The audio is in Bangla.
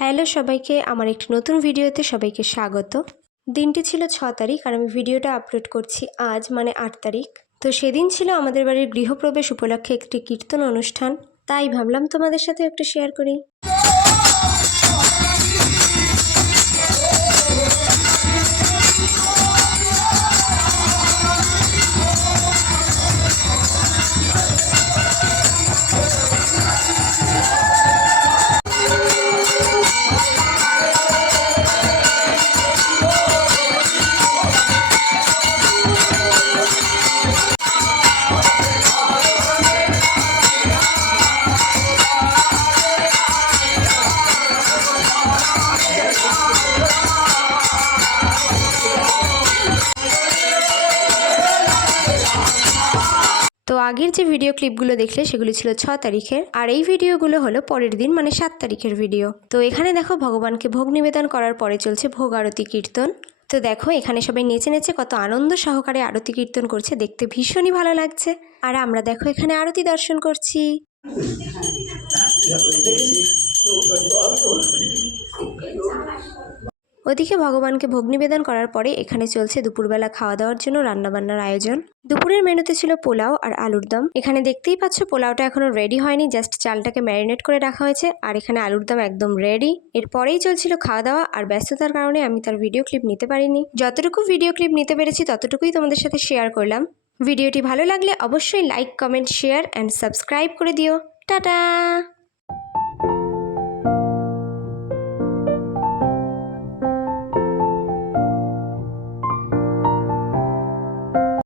হ্যালো সবাইকে, আমার একটি নতুন ভিডিওতে সবাইকে স্বাগত। দিনটি ছিল 6 তারিখ আর আমি ভিডিওটা আপলোড করছি আজ মানে 8 তারিখ। তো সেদিন ছিল আমাদের বাড়ির গৃহপ্রবেশ উপলক্ষে একটি কীর্তন অনুষ্ঠান, তাই ভাবলাম তোমাদের সাথে একটু শেয়ার করি। তো আগের যে ভিডিও ক্লিপগুলো দেখলে সেগুলো ছিল 6 তারিখের, আর এই ভিডিওগুলো হলো পরের দিন মানে 7 তারিখের ভিডিও। তো এখানে দেখো ভগবানকে ভোগ নিবেদন করার পরে চলছে ভোগ আরতি কীর্তন। তো দেখো এখানে সবাই নেচে নেচে কত আনন্দ সহকারে আরতি কীর্তন করছে, দেখতে ভীষণই ভালো লাগছে। আর আমরা দেখো এখানে আরতি দর্শন করছি। ওদিকে ভগবানকে ভোগ নিবেদন করার পরে এখানে চলছে দুপুরবেলা খাওয়া দাওয়ার জন্য রান্নাবান্নার আয়োজন। দুপুরের মেনুতে ছিল পোলাও আর আলুর দম। এখানে দেখতেই পাচ্ছ পোলাওটা এখনো রেডি হয়নি, জাস্ট চালটাকে ম্যারিনেট করে রাখা হয়েছে, আর এখানে আলুর দম একদম রেডি। এরপরেই চলছিল খাওয়া দাওয়া, আর ব্যস্ততার কারণে আমি তার ভিডিও ক্লিপ নিতে পারিনি। যতটুকু ভিডিও ক্লিপ নিতে পেরেছি ততটুকুই তোমাদের সাথে শেয়ার করলাম। ভিডিওটি ভালো লাগলে অবশ্যই like, comment, share and subscribe করে দিও। টাটা।